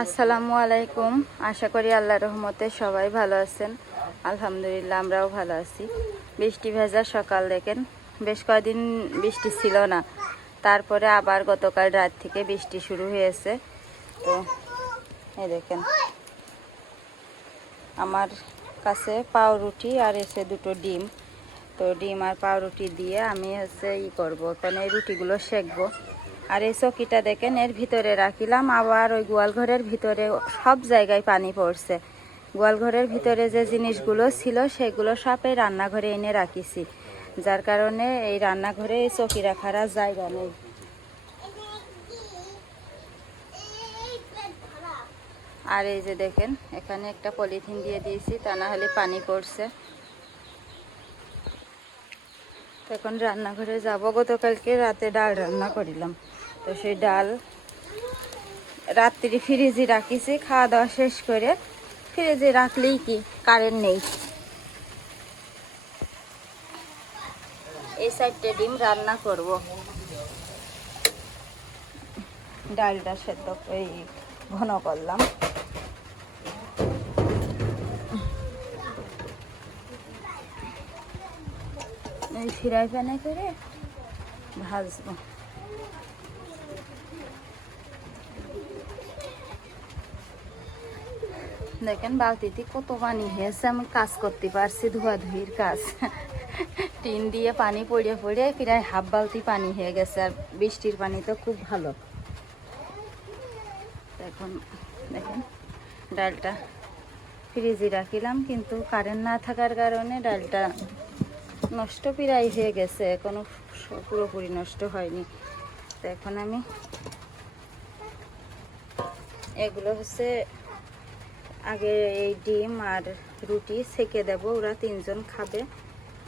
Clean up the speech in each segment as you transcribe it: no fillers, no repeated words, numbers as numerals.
আসসালামু আলাইকুম। আশা করি আল্লাহর রহমতে সবাই ভালো আছেন। আলহামদুলিল্লাহ আমরাও ভালো আছি। বৃষ্টি ভেজা সকাল দেখেন, বেশ কয়েকদিন বৃষ্টি ছিল না, তারপরে আবার গতকাল রাত থেকে বৃষ্টি শুরু হয়েছে। তো এই দেখেন আমার কাছে পাউরুটি আর এসে দুটো ডিম। তো ডিম আর পাউরুটি দিয়ে আমি করবো, এখন এই রুটিগুলো সেঁকবো। আর এই চকিটা দেখেন এর ভিতরে রাখিলাম, আবার ওই গোয়ালঘরের ভিতরে সব জায়গায় পানি পড়ছে। গোয়ালঘরের ভিতরে যে জিনিসগুলো ছিল সেগুলো সব এই রান্নাঘরে এনে রাখিছি, যার কারণে এই রান্নাঘরে এই চকি রাখার আর জায়গা নেই। আর এই যে দেখেন এখানে একটা পলিথিন দিয়ে দিয়েছি, তা না হলে পানি পড়ছে। এখন রান্নাঘরে যাব। গতকালকে রাতে ডাল রান্না করিলাম, তো সেই ডাল রাত্রি ফ্রিজে রাখিছি। খাওয়া দাওয়া শেষ করে ফ্রিজে রাখলেই কি কারেন্ট নেই। এই সাইডটা ডিম রান্না করব। ডালটা সেদ্ধ এই ঘন করলাম। এই ফ্রাই প্যানে করে ভাজবো। দেখেন বালতিতে কত পানি হয়েছে, আমি কাজ করতে পারছি, ধোয়াধুয়ির কাজ। টিন দিয়ে পানি পড়ে পড়ে প্রায় হাফ বালতি পানি হয়ে গেছে। আর বৃষ্টির পানি তো খুব ভালো। এখন দেখেন ডালটা ফ্রিজে রাখিলাম, কিন্তু কারেন্ট না থাকার কারণে ডালটা নষ্ট প্রায় হয়ে গেছে, এখনো পুরোপুরি নষ্ট হয়নি। তো এখন আমি এগুলো আগে এই ডিম আর রুটি সেকে দেব, ওরা তিনজন খাবে,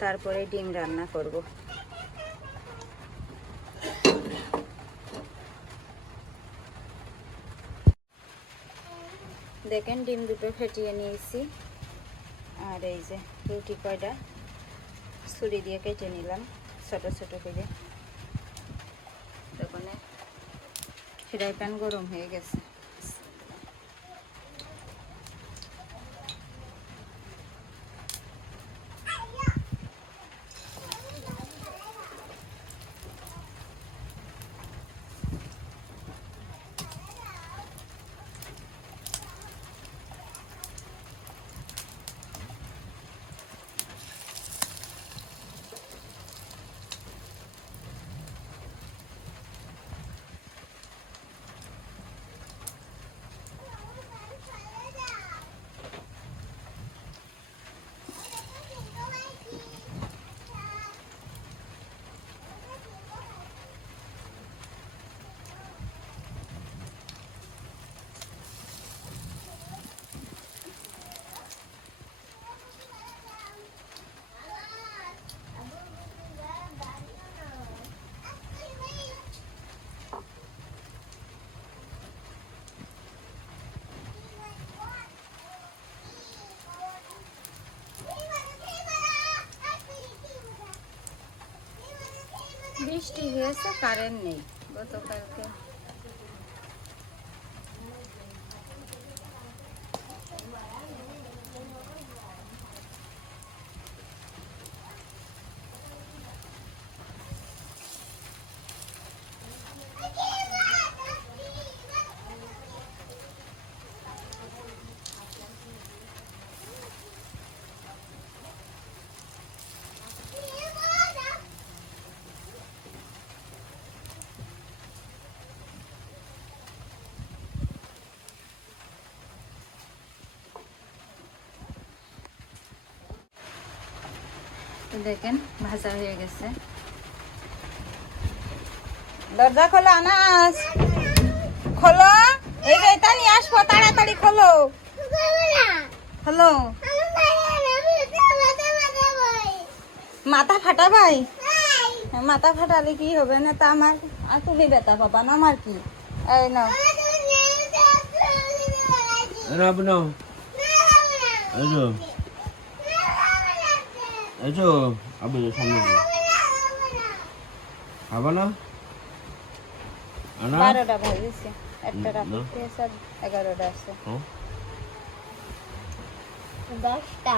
তারপরে ডিম রান্না করব। দেখেন ডিম দুটো ফেটিয়ে নিয়েছি, আর এই যে রুটি কয়টা ছুরি দিয়ে কেটে নিলাম ছোট ছোট করে। তখন ফ্রাই প্যান গরম হয়ে গেছে। বৃষ্টি হয়েছে, কারেন্ট নেই গতকালকে। দেখেন ভাজা হয়ে গেছে। দরজা খোলো আনাস, খোলো, এই যে এটা নিয়ে আসবো, তাড়াতাড়ি খোলো। খোলো, মাথা ফাটা ভাই, মাথা ফাটালে কি হবে না? তা আমার আর তুমি ব্যথা পাবা না, আমার কি? এই নাও সামনে 12টা ভাজেছি। একটা রাখো, 11টা আছে। 10টা